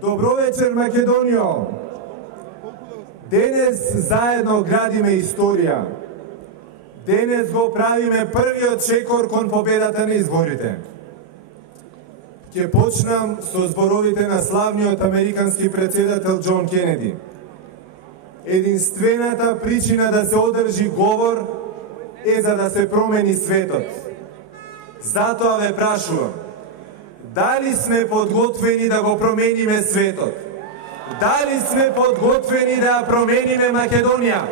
Добро вечер, Македонијо! Денес заедно градиме историја. Денес го правиме првиот чекор кон победата на изборите. Ќе почнам со зборовите на славниот американски председател Џон Кенеди. Единствената причина да се одржи говор е за да се промени светот. Затоа ве прашувам, дали сме подготвени да го промениме светот? Дали сме подготвени да ја промениме Македонија?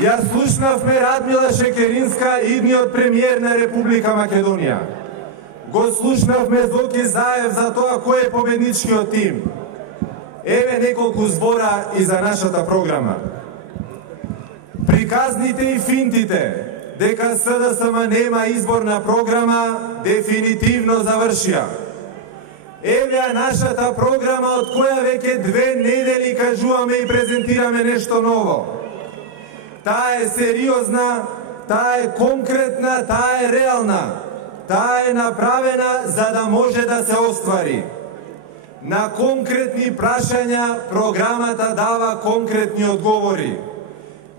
Ја слушнавме Радмила Шекеринска, идниот премиер на Република Македонија. Го слушнавме Зоки Заев за тоа кој е победничкиот тим. Еве неколку збора и за нашата програма. Приказните и финтите дека СДСМ нема изборна програма, дефинитивно завршија. Еве нашата програма од која веќе 2 недели кажуваме и презентираме нешто ново. Таа е сериозна, таа е конкретна, таа е реална. Таа е направена за да може да се оствари. На конкретни прашања програмата дава конкретни одговори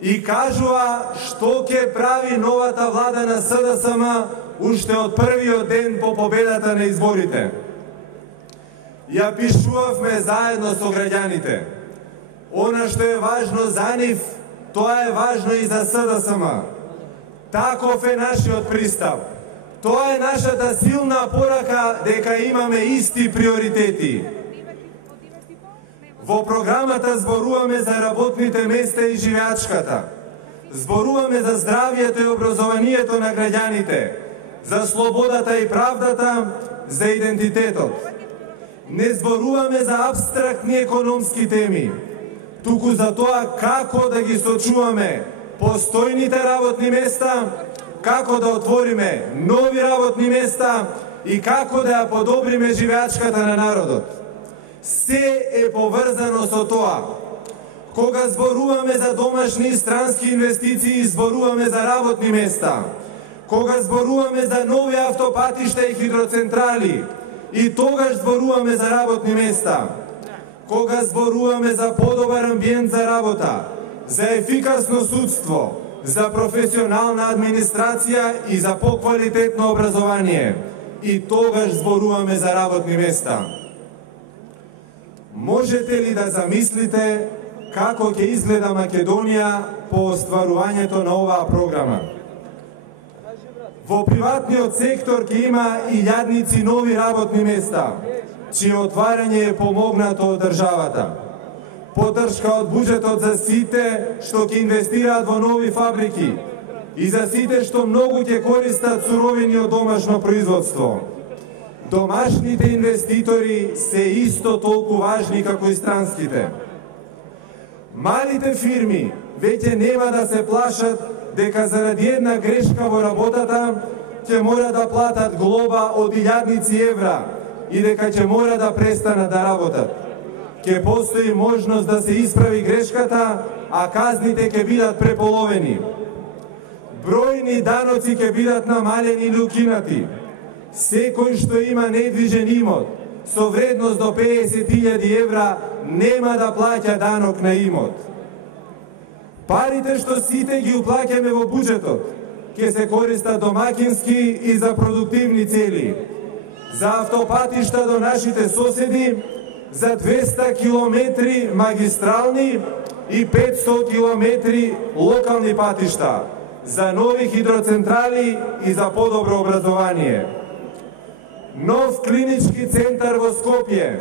и кажува што ќе прави новата влада на СДСМ уште од првиот ден по победата на изборите. Ја пишувавме заедно со граѓаните. Она што е важно за нив, тоа е важно и за СДСМ. Таков е нашиот пристап. Тоа е нашата силна порака дека имаме исти приоритети. Во програмата зборуваме за работните места и живеачката. Зборуваме за здравието и образованието на граѓаните, за слободата и правдата, за идентитетот. Не зборуваме за абстрактни економски теми, туку за тоа како да ги сочуваме постојните работни места, како да отвориме нови работни места и како да ја подобриме живеачката на народот. Се е поврзано со тоа. Кога зборуваме за домашни и странски инвестиции, зборуваме за работни места. Кога зборуваме за нови автопатишта и хидроцентрали, и тогаш зборуваме за работни места. Кога зборуваме за подобар амбиент за работа, за ефикасно судство, за професионална администрација и за поквалитетно образование, и тогаш зборуваме за работни места. Можете ли да замислите како ќе изгледа Македонија по остварувањето на оваа програма? Во приватниот сектор ќе има илјадници нови работни места, чие отварање е помогнато од државата. Поддршка од буџетот за сите што ќе инвестираат во нови фабрики и за сите што многу ќе користат суровини од домашно производство. Домашните инвеститори се исто толку важни како и странските. Малите фирми веќе нема да се плашат дека заради една грешка во работата ќе мора да платат глоба од илјадници евра и дека ќе мора да престанат да работат. Ќе постои можност да се исправи грешката, а казните ќе бидат преполовени. Бројни даноци ќе бидат намалени или укинати. Секој што има недвижен имот со вредност до 50.000 евра нема да плаќа данок на имот. Парите што сите ги уплаќаме во буџетот ќе се користат домакински и за продуктивни цели. За автопатишта до нашите соседи, за 200 километри магистрални и 500 километри локални патишта, за нови хидроцентрали и за подобро образование. Нов клинички центар во Скопје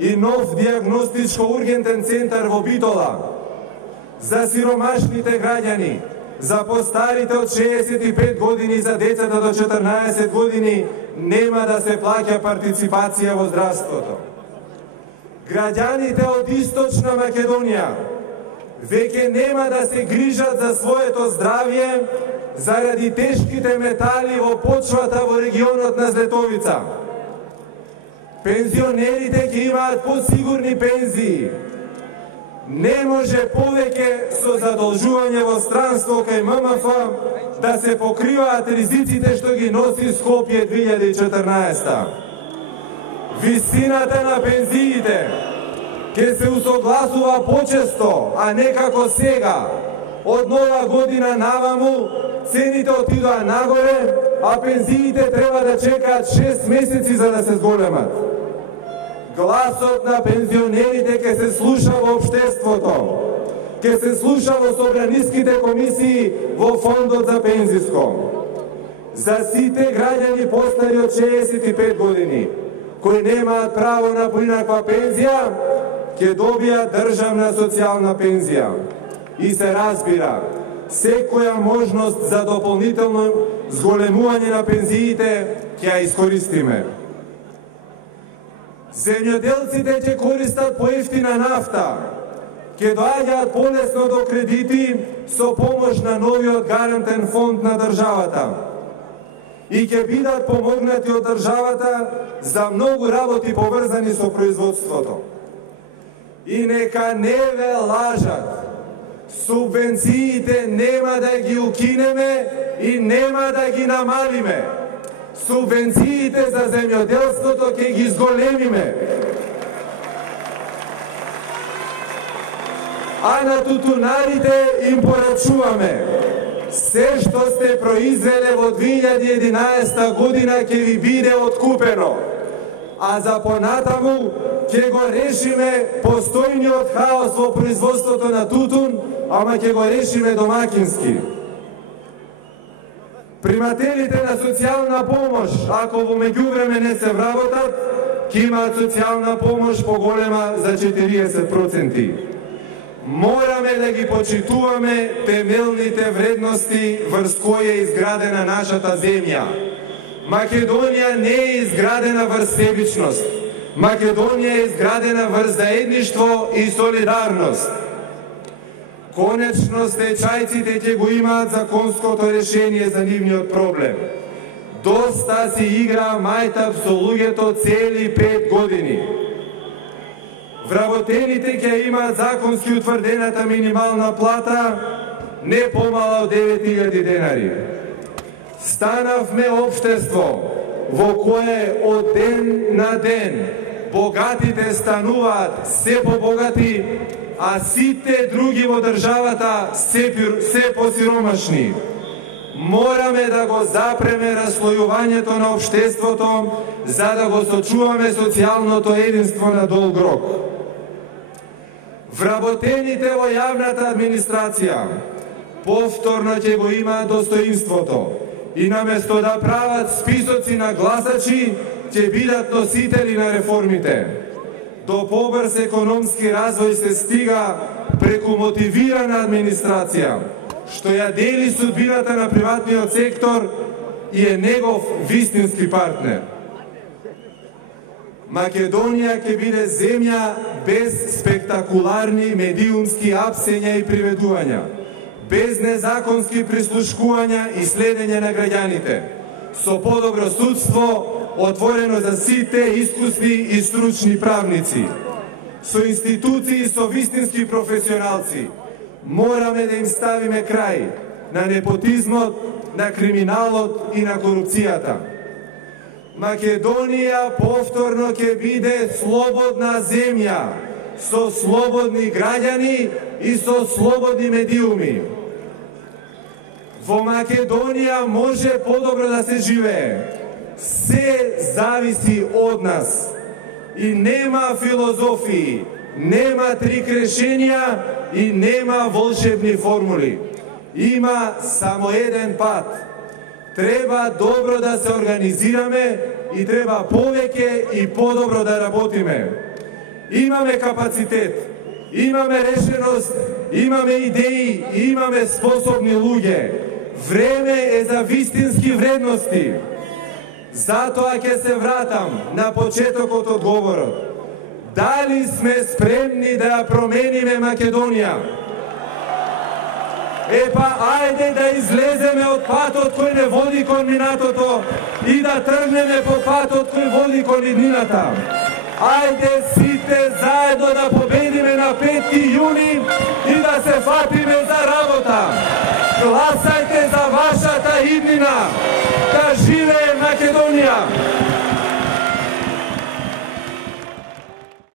и нов диагностичко-ургентен центар во Битола. За сиромашните граѓани, за постарите од 65 години, за децата до 14 години нема да се плаќа партиципација во здравството. Граѓаните од Источна Македонија веќе нема да се грижат за своето здравје заради тешките метали во почвата во регионот на Злетовица. Пензионерите ќе имаат посигурни пензии. Не може повеќе со задолжување во странство кај ММФ да се покриваат ризиците што ги носи Скопје 2014. Висината на пензиите ќе се усогласува почесто, а не како сега. Од нова година наваму цените отидоа нагоре, а пензиите треба да чекаат 6 месеци за да се зголемат. Гласот на пензионерите ќе се слуша во општеството, ќе се слуша во собраниските комисии во Фондот за пензиско. За сите граѓани постари од 65 години, кои немаат право на поинаква пензија, ќе добијат државна социјална пензија. И се разбира, секоја можност за дополнително зголемување на пензиите ќе ја искористиме. Земјоделците ќе користат поевтина нафта, ќе доаѓаат полесно до кредити со помош на новиот гарантен фонд на државата и ќе бидат помогнати од државата за многу работи поврзани со производството. И нека не ве лажат. Субвенциите нема да ги укинеме и нема да ги намалиме. Субвенциите за земјоделството ќе ги зголемиме. А на тутунарите им порачуваме: се што сте произвеле во 2011 година ќе ви биде откупено. А за понатаму ќе го решиме постојниот хаос во производството на тутун, ама ќе го решиме домакински. Примателите на социјална помош, ако во меѓувреме не се вработат, ќе имаат социјална помош поголема за 40%. Мораме да ги почитуваме темелните вредности врз кои е изградена нашата земја. Македонија не е изградена врз себичност. Македонија е изградена врз заедништво и солидарност. Конечно стечајците ќе го имаат законското решение за нивниот проблем. Доста си игра мајтап со луѓето цели 5 години. Вработените ќе имаат законски утврдената минимална плата не помала од 9000 денари. Станавме општество во кое од ден на ден богатите стануваат се побогати, а сите други во државата се посиромашни. Мораме да го запреме раслојувањето на општеството за да го сочуваме социјалното единство на долг рок. Вработените во јавната администрација повторно ќе го имаат достоинството и наместо да прават списоци на гласачи, ќе бидат носители на реформите. До побрз економски развој се стига преку мотивирана администрација, што ја дели судбината на приватниот сектор и е негов вистински партнер. Македонија ќе биде земја без спектакуларни медиумски апсења и приведувања, без незаконски прислушкувања и следење на граѓаните, со подобро судство, отворено за сите искусни и стручни правници, со институции со вистински професионалци. Мораме да им ставиме крај на непотизмот, на криминалот и на корупцијата. Македонија повторно ќе биде слободна земја, со слободни граѓани и со слободни медиуми. Во Македонија може подобро да се живее. Се зависи од нас. И нема филозофии, нема трик решенија и нема волшебни формули. Има само еден пат. Треба добро да се организираме и треба повеќе и подобро да работиме. Имаме капацитет, имаме решеност, имаме идеи, имаме способни луѓе. Време е за вистински вредности. Затоа ќе се вратам на почетокот од говорот. Дали сме спремни да ја промениме Македонија? Епа, ајде да излеземе од патот кој не води кон минатото и да тргнеме по патот кој води кон иднината. Ајде сите заедно да победиме на 5 јуни и да се фатиме за работа. Гласајте за вашата иднина. Да живее Македонија!